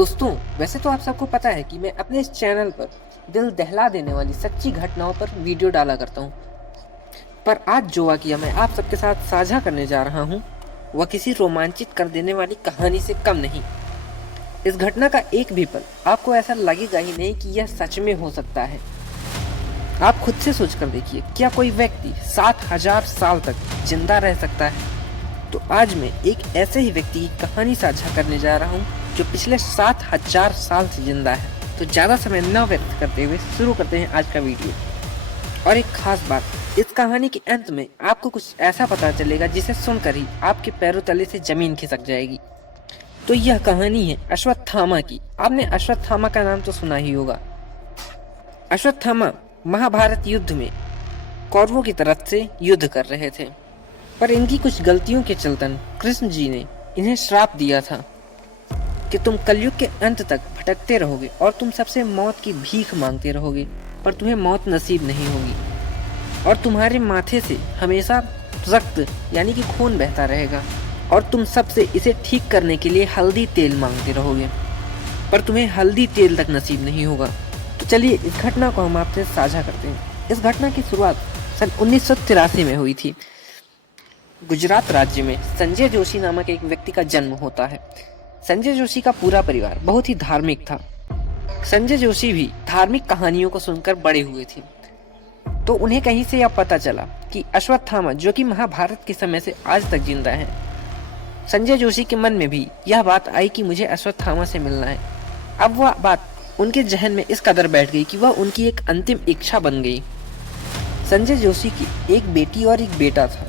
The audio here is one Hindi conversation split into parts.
दोस्तों, वैसे तो आप सबको पता है कि मैं अपने इस चैनल पर दिल दहला देने वाली सच्ची घटनाओं पर वीडियो डाला करता हूँ। पर आज जो वाकया मैं आप सबके साथ साझा करने जा रहा हूँ, वह किसी रोमांचित कर देने वाली कहानी से कम नहीं। इस घटना का एक भी पल आपको ऐसा लगेगा ही नहीं कि यह सच में हो सकता है। आप खुद से सोच कर देखिए, क्या कोई व्यक्ति 7000 साल तक जिंदा रह सकता है? तो आज मैं एक ऐसे ही व्यक्ति की कहानी साझा करने जा रहा हूँ जो पिछले 7000 साल से जिंदा है। तो ज़्यादा समय न व्यर्थ करते हुए शुरू करते हैं आज का वीडियो। और एक खास बात, इस कहानी के अंत में आपको कुछ ऐसा पता चलेगा जिसे सुनकर ही आपके पैरों तले से जमीन खिसक जाएगी। तो यह कहानी है अश्वत्थामा की। आपने अश्वत्थामा का नाम तो सुना ही होगा। अश्वत्थामा महाभारत युद्ध में कौरवों की तरफ से युद्ध कर रहे थे, पर इनकी कुछ गलतियों के चलतन कृष्ण जी ने इन्हें श्राप दिया था कि तुम कलयुग के अंत तक भटकते रहोगे और तुम सबसे मौत की भीख मांगते रहोगे, पर तुम्हें मौत नसीब नहीं होगी और तुम्हारे माथे से हमेशा रक्त यानी कि खून बहता रहेगा और तुम सबसे इसे ठीक करने के लिए हल्दी तेल मांगते रहोगे, पर तुम्हें हल्दी तेल तक नसीब नहीं होगा। तो चलिए इस घटना को हम आपसे साझा करते हैं। इस घटना की शुरुआत सन 1983 में हुई थी। गुजरात राज्य में संजय जोशी नामक एक व्यक्ति का जन्म होता है। संजय जोशी का पूरा परिवार बहुत ही धार्मिक था। संजय जोशी भी धार्मिक कहानियों को सुनकर बड़े हुए थे। तो उन्हें कहीं से यह पता चला कि अश्वत्थामा, जो कि महाभारत के समय से आज तक जिंदा है, संजय जोशी के मन में भी यह बात आई कि मुझे अश्वत्थामा से मिलना है। अब वह बात उनके जहन में इस कदर बैठ गई कि वह उनकी एक अंतिम इच्छा बन गई। संजय जोशी की एक बेटी और एक बेटा था,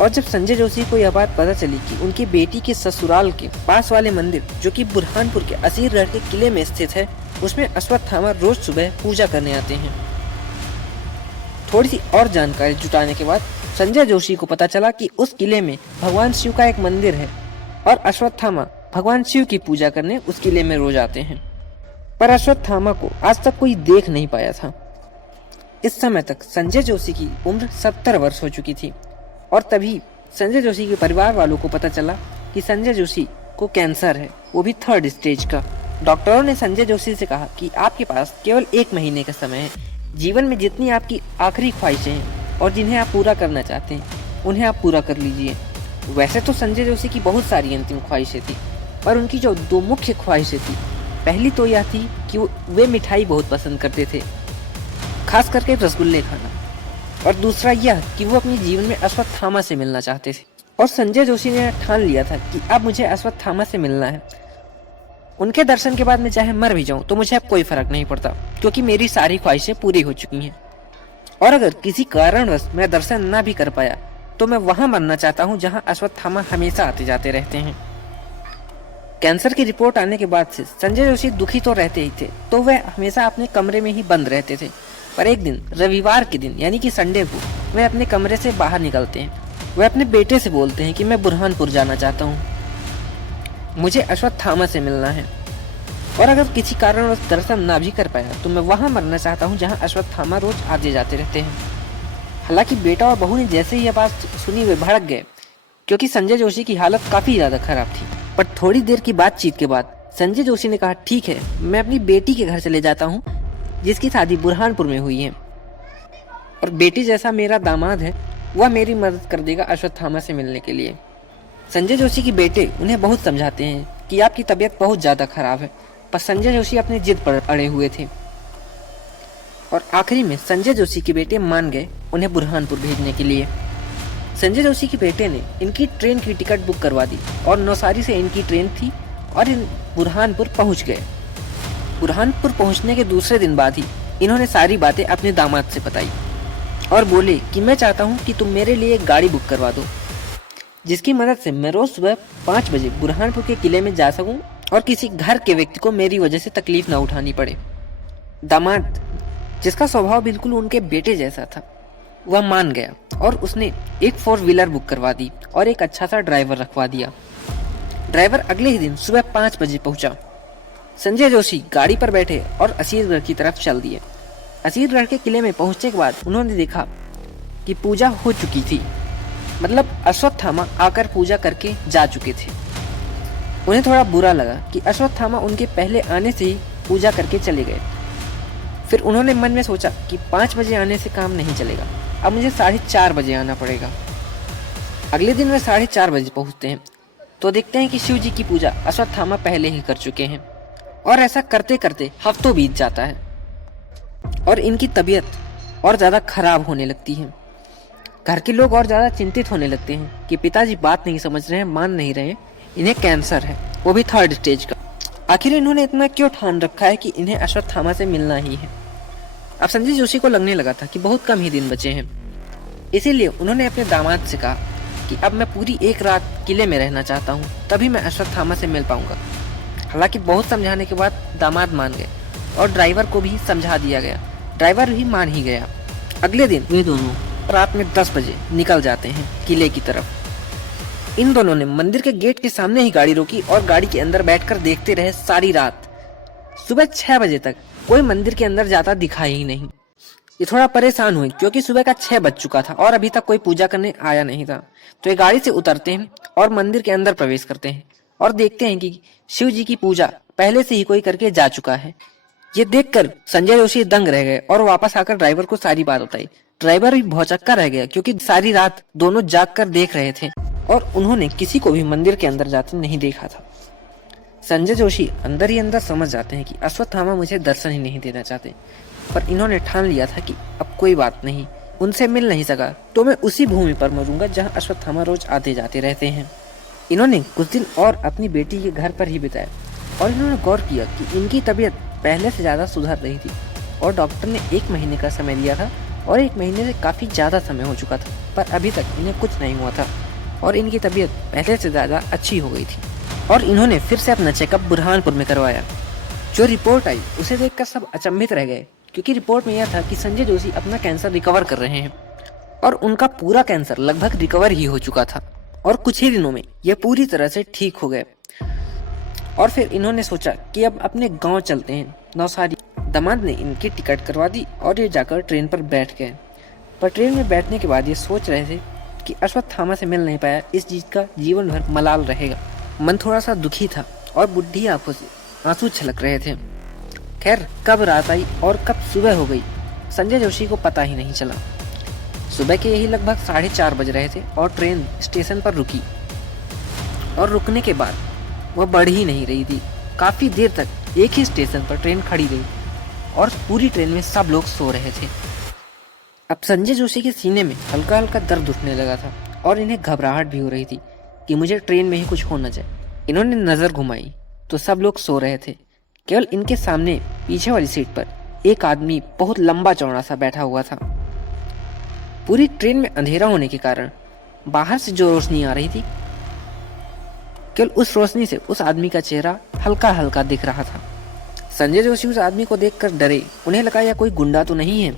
और जब संजय जोशी को यह बात पता चली कि उनकी बेटी के ससुराल के पास वाले मंदिर, जो कि बुरहानपुर के असीरगढ़ के किले में स्थित है, उसमें अश्वत्थामा रोज सुबह पूजा करने आते हैं। थोड़ी सी और जानकारी जुटाने के बाद संजय जोशी को पता चला कि उस किले में भगवान शिव का एक मंदिर है और अश्वत्थामा भगवान शिव की पूजा करने उस किले में रोज आते हैं। पर अश्वत्थामा को आज तक कोई देख नहीं पाया था। इस समय तक संजय जोशी की उम्र 70 वर्ष हो चुकी थी और तभी संजय जोशी के परिवार वालों को पता चला कि संजय जोशी को कैंसर है, वो भी 3rd स्टेज का। डॉक्टरों ने संजय जोशी से कहा कि आपके पास केवल 1 महीने का समय है। जीवन में जितनी आपकी आखिरी ख्वाहिशें हैं और जिन्हें आप पूरा करना चाहते हैं, उन्हें आप पूरा कर लीजिए। वैसे तो संजय जोशी की बहुत सारी अंतिम ख्वाहिशें थी, पर उनकी जो 2 मुख्य ख्वाहिशें थी, पहली तो यह थी कि वे मिठाई बहुत पसंद करते थे, खास करके रसगुल्ले खाना, और दूसरा यह कि वो अपने जीवन में अश्वत्थामा से मिलना चाहते थे। और संजय जोशी ने ठान लिया था कि अब मुझे अश्वत्थामा से मिलना है। उनके दर्शन के बाद मैं चाहे मर भी जाऊं तो मुझे अब कोई फर्क नहीं पड़ता, क्योंकि मेरी सारी ख्वाहिशें पूरी हो चुकी हैं। और अगर किसी कारणवश मैं दर्शन ना भी कर पाया तो मैं वहां मरना चाहता हूं जहां अश्वत्थामा हमेशा आते जाते रहते हैं। कैंसर की रिपोर्ट आने के बाद से संजय जोशी दुखी तो रहते ही थे, तो वह हमेशा अपने कमरे में ही बंद रहते थे। पर एक दिन रविवार के दिन यानी कि संडे को वह अपने कमरे से बाहर निकलते हैं। वह अपने बेटे से बोलते हैं कि मैं बुरहानपुर जाना चाहता हूँ, मुझे अश्वत्थामा से मिलना है, और अगर किसी कारण दर्शन ना भी कर पाया तो मैं वहां मरना चाहता हूं जहां अश्वत्थामा रोज आते जाते रहते हैं। हालांकि बेटा और बहू ने जैसे ही यह बात सुनी वे भड़क गए, क्योंकि संजय जोशी की हालत काफी ज्यादा खराब थी। पर थोड़ी देर की बातचीत के बाद संजय जोशी ने कहा, ठीक है, मैं अपनी बेटी के घर चले जाता हूँ जिसकी शादी बुरहानपुर में हुई है, और बेटी जैसा मेरा दामाद है वह मेरी मदद कर देगा अश्वत्थामा से मिलने के लिए। संजय जोशी के बेटे उन्हें बहुत समझाते हैं कि आपकी तबीयत बहुत ज़्यादा खराब है, पर संजय जोशी अपनी जिद पर अड़े हुए थे, और आखिरी में संजय जोशी के बेटे मान गए उन्हें बुरहानपुर भेजने के लिए। संजय जोशी के बेटे ने इनकी ट्रेन की टिकट बुक करवा दी और नौसारी से इनकी ट्रेन थी और इन बुरहानपुर पहुंच गए। बुरहानपुर पहुंचने के दूसरे दिन बाद ही इन्होंने सारी बातें अपने दामाद से बताई और बोले कि मैं चाहता हूं कि तुम मेरे लिए एक गाड़ी बुक करवा दो, जिसकी मदद से मैं रोज सुबह 5 बजे बुरहानपुर के किले में जा सकूं और किसी घर के व्यक्ति को मेरी वजह से तकलीफ ना उठानी पड़े। दामाद, जिसका स्वभाव बिल्कुल उनके बेटे जैसा था, वह मान गया और उसने एक 4 व्हीलर बुक करवा दी और एक अच्छा सा ड्राइवर रखवा दिया। ड्राइवर अगले ही दिन सुबह 5 बजे पहुंचा। संजय जोशी गाड़ी पर बैठे और असीरगढ़ की तरफ चल दिए। असीरगढ़ के किले में पहुंचने के बाद उन्होंने देखा कि पूजा हो चुकी थी, मतलब अश्वत्थामा आकर पूजा करके जा चुके थे। उन्हें थोड़ा बुरा लगा कि अश्वत्थामा उनके पहले आने से ही पूजा करके चले गए। फिर उन्होंने मन में सोचा कि 5 बजे आने से काम नहीं चलेगा, अब मुझे 4:30 बजे आना पड़ेगा। अगले दिन वे 4:30 बजे पहुंचते हैं तो देखते हैं कि शिव जी की पूजा अश्वत्थामा पहले ही कर चुके हैं। और ऐसा करते करते हफ्तों बीत जाता है और इनकी तबीयत और ज़्यादा खराब होने लगती है। घर के लोग और ज़्यादा चिंतित होने लगते हैं कि पिताजी बात नहीं समझ रहे हैं, मान नहीं रहे हैं, इन्हें कैंसर है, वो भी 3rd स्टेज का। आखिर इन्होंने इतना क्यों ठान रखा है कि इन्हें अश्वत्थामा से मिलना ही है। अब संजय जोशी को लगने लगा था कि बहुत कम ही दिन बचे हैं, इसीलिए उन्होंने अपने दामाद से कहा कि अब मैं पूरी एक रात किले में रहना चाहता हूँ, तभी मैं अश्वत्थामा से मिल पाऊंगा। हालांकि बहुत समझाने के बाद दामाद मान गए और ड्राइवर को भी समझा दिया गया। ड्राइवर भी मान ही गया। अगले दिन वे दोनों रात में 10 बजे निकल जाते हैं किले की तरफ। इन दोनों ने मंदिर के गेट के सामने ही गाड़ी रोकी और गाड़ी के अंदर बैठकर देखते रहे सारी रात। सुबह 6 बजे तक कोई मंदिर के अंदर जाता दिखाई ही नहीं। ये थोड़ा परेशान हुए क्योंकि सुबह का 6 बज चुका था और अभी तक कोई पूजा करने आया नहीं था। तो ये गाड़ी से उतरते हैं और मंदिर के अंदर प्रवेश करते हैं और देखते हैं कि शिव जी की पूजा पहले से ही कोई करके जा चुका है। ये देखकर संजय जोशी दंग रह गए और वापस आकर ड्राइवर को सारी बात बताई। ड्राइवर भी भौचक्का रह गया क्योंकि सारी रात दोनों जाग कर देख रहे थे और उन्होंने किसी को भी मंदिर के अंदर जाते नहीं देखा था। संजय जोशी अंदर ही अंदर समझ जाते हैं कि अश्वत्थामा मुझे दर्शन ही नहीं देना चाहते, पर इन्होंने ठान लिया था कि अब कोई बात नहीं, उनसे मिल नहीं सका तो मैं उसी भूमि पर मरूंगा जहां अश्वत्थामा रोज आते जाते रहते हैं। इन्होंने कुछ दिन और अपनी बेटी के घर पर ही बिताए और इन्होंने गौर किया कि इनकी तबीयत पहले से ज़्यादा सुधर रही थी और डॉक्टर ने 1 महीने का समय दिया था और 1 महीने से काफ़ी ज़्यादा समय हो चुका था, पर अभी तक इन्हें कुछ नहीं हुआ था और इनकी तबीयत पहले से ज़्यादा अच्छी हो गई थी। और इन्होंने फिर से अपना चेकअप बुरहानपुर में करवाया। जो रिपोर्ट आई उसे देखकर सब अचंभित रह गए क्योंकि रिपोर्ट में यह था कि संजय जोशी अपना कैंसर रिकवर कर रहे हैं और उनका पूरा कैंसर लगभग रिकवर ही हो चुका था और कुछ ही दिनों में यह पूरी तरह से ठीक हो गए। और फिर इन्होंने सोचा कि अब अपने गांव चलते हैं नौसारी। दामाद ने इनकी टिकट करवा दी और ये जाकर ट्रेन पर बैठ गए। पर ट्रेन में बैठने के बाद ये सोच रहे थे कि अश्वत्थामा से मिल नहीं पाया, इस चीज का जीवन भर मलाल रहेगा। मन थोड़ा सा दुखी था और बुढ़ी आंखों से आंसू छलक रहे थे। खैर कब रात आई और कब सुबह हो गई संजय जोशी को पता ही नहीं चला। सुबह के यही लगभग 4:30 बज रहे थे और ट्रेन स्टेशन पर रुकी और रुकने के बाद वह बढ़ ही नहीं रही थी। काफी देर तक एक ही स्टेशन पर ट्रेन खड़ी रही और पूरी ट्रेन में सब लोग सो रहे थे। अब संजय जोशी के सीने में हल्का हल्का दर्द उठने लगा था और इन्हें घबराहट भी हो रही थी कि मुझे ट्रेन में ही कुछ हो न जाए। इन्होंने नजर घुमाई तो सब लोग सो रहे थे। केवल इनके सामने पीछे वाली सीट पर एक आदमी बहुत लंबा चौड़ा सा बैठा हुआ था। पूरी ट्रेन में अंधेरा होने के कारण बाहर से जो रोशनी आ रही थी, केवल उस रोशनी से उस आदमी का चेहरा हल्का हल्का दिख रहा था। संजय जोशी उस आदमी को देखकर डरे। उन्हें लगा यह कोई गुंडा तो नहीं है।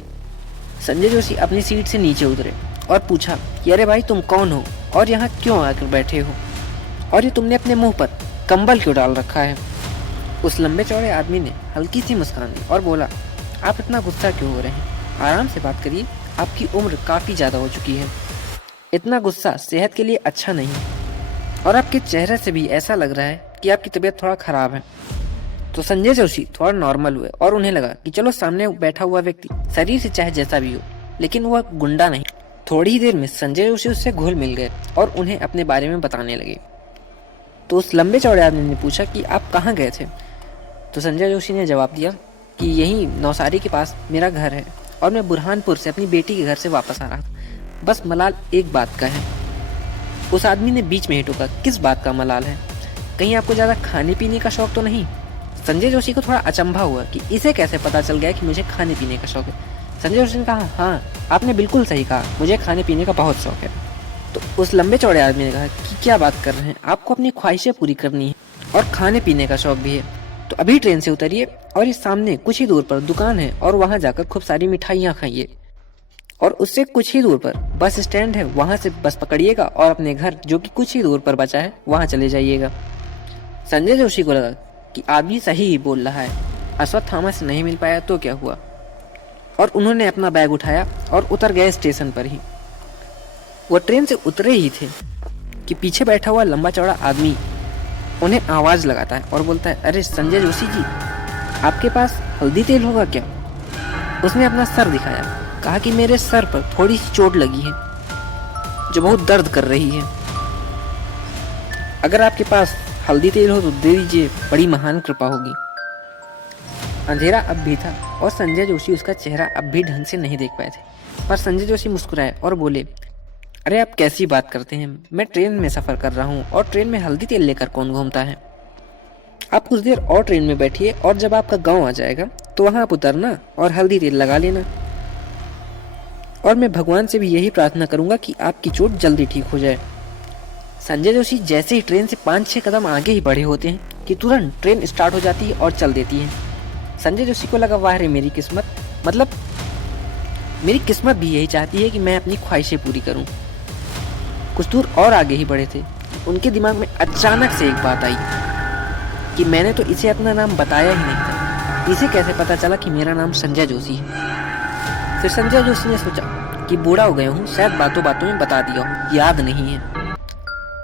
संजय जोशी अपनी सीट से नीचे उतरे और पूछा कि अरे भाई तुम कौन हो और यहाँ क्यों आकर बैठे हो और ये तुमने अपने मुंह पर कंबल क्यों डाल रखा है। उस लंबे चौड़े आदमी ने हल्की सी मुस्कान दी और बोला आप इतना गुस्सा क्यों हो रहे हैं, आराम से बात करिए, आपकी उम्र काफ़ी ज़्यादा हो चुकी है, इतना गुस्सा सेहत के लिए अच्छा नहीं है और आपके चेहरे से भी ऐसा लग रहा है कि आपकी तबीयत थोड़ा ख़राब है। तो संजय जोशी थोड़ा नॉर्मल हुए और उन्हें लगा कि चलो सामने बैठा हुआ व्यक्ति शरीर से चाहे जैसा भी हो लेकिन वह गुंडा नहीं। थोड़ी ही देर में संजय जोशी उससे घुल मिल गए और उन्हें अपने बारे में बताने लगे। तो उस लंबे चौड़े आदमी ने पूछा कि आप कहाँ गए थे। तो संजय जोशी ने जवाब दिया कि यहीं नौसारी के पास मेरा घर है और मैं बुरहानपुर से अपनी बेटी के घर से वापस आ रहा था, बस मलाल एक बात का है। उस आदमी ने बीच में ही टोका किस बात का मलाल है, कहीं आपको ज़्यादा खाने पीने का शौक तो नहीं। संजय जोशी को थोड़ा अचंभा हुआ कि इसे कैसे पता चल गया कि मुझे खाने पीने का शौक है। संजय जोशी ने कहा हाँ आपने बिल्कुल सही कहा, मुझे खाने पीने का बहुत शौक है। तो उस लंबे चौड़े आदमी ने कहा कि क्या बात कर रहे हैं, आपको अपनी ख्वाहिशें पूरी करनी है और खाने पीने का शौक भी है, तो अभी ट्रेन से उतरिए और इस सामने कुछ ही दूर पर दुकान है और वहाँ जाकर खूब सारी मिठाइयाँ खाइए और उससे कुछ ही दूर पर बस स्टैंड है, वहाँ से बस पकड़िएगा और अपने घर जो कि कुछ ही दूर पर बचा है वहाँ चले जाइएगा। संजय जोशी को लगा कि आदमी सही ही बोल रहा है, अश्वत्थामा से नहीं मिल पाया तो क्या हुआ, और उन्होंने अपना बैग उठाया और उतर गए स्टेशन पर ही। वो ट्रेन से उतरे ही थे कि पीछे बैठा हुआ लंबा चौड़ा आदमी उन्हें आवाज़ लगाता है और बोलता है, अरे संजय जोशी जी, आपके पास हल्दी तेल होगा क्या? उसने अपना सर दिखाया, कहा कि मेरे सर पर थोड़ी सी चोट लगी है जो बहुत दर्द कर रही है। अगर आपके पास हल्दी तेल हो तो दे दीजिए, बड़ी महान कृपा होगी। अंधेरा अब भी था और संजय जोशी उसका चेहरा अब भी ढंग से नहीं देख पाए थे, पर संजय जोशी मुस्कुराए और बोले, अरे आप कैसी बात करते हैं, मैं ट्रेन में सफ़र कर रहा हूँ और ट्रेन में हल्दी तेल लेकर कौन घूमता है। आप कुछ देर और ट्रेन में बैठिए और जब आपका गांव आ जाएगा तो वहाँ आप उतरना और हल्दी तेल लगा लेना, और मैं भगवान से भी यही प्रार्थना करूँगा कि आपकी चोट जल्दी ठीक हो जाए। संजय जोशी जैसे ही ट्रेन से 5-6 कदम आगे ही बढ़े होते हैं कि तुरंत ट्रेन स्टार्ट हो जाती है और चल देती है। संजय जोशी को लगा, वाह रे मेरी किस्मत, मतलब मेरी किस्मत भी यही चाहती है कि मैं अपनी ख्वाहिशें पूरी करूं। कुछ दूर और आगे ही बढ़े थे, उनके दिमाग में अचानक से एक बात आई कि मैंने तो इसे अपना नाम बताया ही नहीं था, इसे कैसे पता चला कि मेरा नाम संजय जोशी है। फिर संजय जोशी ने सोचा कि बूढ़ा हो गया हूँ, शायद बातों बातों में बता दिया हूँ, याद नहीं है।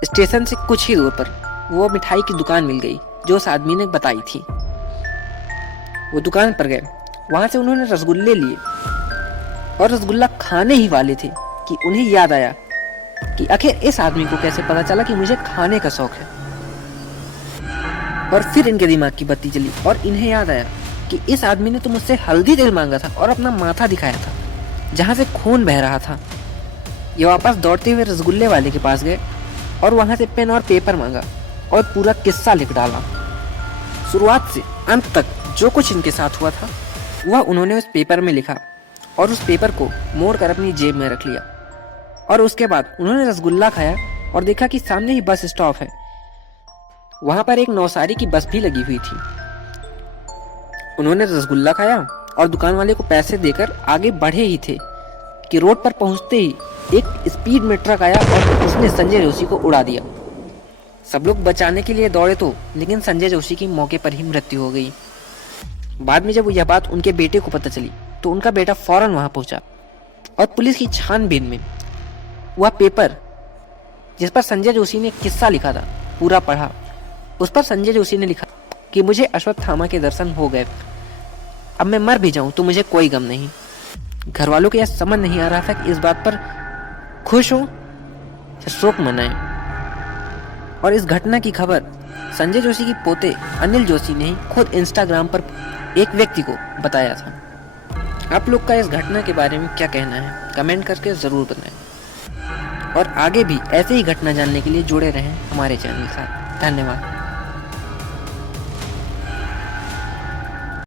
स्टेशन से कुछ ही दूर पर वो मिठाई की दुकान मिल गई जो उस आदमी ने बताई थी। वो दुकान पर गए, वहां से उन्होंने रसगुल्ले लिए और रसगुल्ला खाने ही वाले थे कि उन्हें याद आया कि आखिर इस आदमी को कैसे पता चला कि मुझे खाने का शौक है। और फिर इनके दिमाग की बत्ती जली और इन्हें याद आया कि इस आदमी ने तो मुझसे हल्दी तेल मांगा था और अपना माथा दिखाया था जहां से खून बह रहा था। ये वापस दौड़ते हुए रसगुल्ले वाले के पास गए और वहां से पेन और पेपर मांगा और पूरा किस्सा लिख डाला, शुरुआत से अंत तक जो कुछ इनके साथ हुआ था वह उन्होंने उस पेपर में लिखा और उस पेपर को मोड़ कर अपनी जेब में रख लिया। और उसके बाद उन्होंने रसगुल्ला खाया और देखा कि सामने ही बस स्टॉप है, वहां पर एक नौसारी की बस भी लगी हुई थी। उन्होंने रसगुल्ला खाया और दुकान वाले को पैसे देकर आगे बढ़े ही थे कि रोड पर पहुंचते ही एक स्पीड में ट्रक आया और उसने संजय जोशी को उड़ा दिया। सब लोग बचाने के लिए दौड़े तो, लेकिन संजय जोशी की मौके पर ही मृत्यु हो गई। बाद में जब यह बात उनके बेटे को पता चली तो उनका बेटा फौरन वहां पहुंचा और पुलिस की छानबीन में वह पेपर जिस पर संजय जोशी ने किस्सा लिखा था पूरा पढ़ा। उस पर संजय जोशी ने लिखा कि मुझे अश्वत्थामा के दर्शन हो गए, अब मैं मर भी जाऊं तो मुझे कोई गम नहीं। घर वालों को यह समझ नहीं आ रहा था कि इस बात पर खुश हो या शोक मनाएं। और इस घटना की खबर संजय जोशी की पोते अनिल जोशी ने खुद इंस्टाग्राम पर एक व्यक्ति को बताया था। आप लोग का इस घटना के बारे में क्या कहना है, कमेंट करके ज़रूर बताएं। और आगे भी ऐसे ही घटना जानने के लिए जुड़े रहें हमारे चैनल के साथ। धन्यवाद।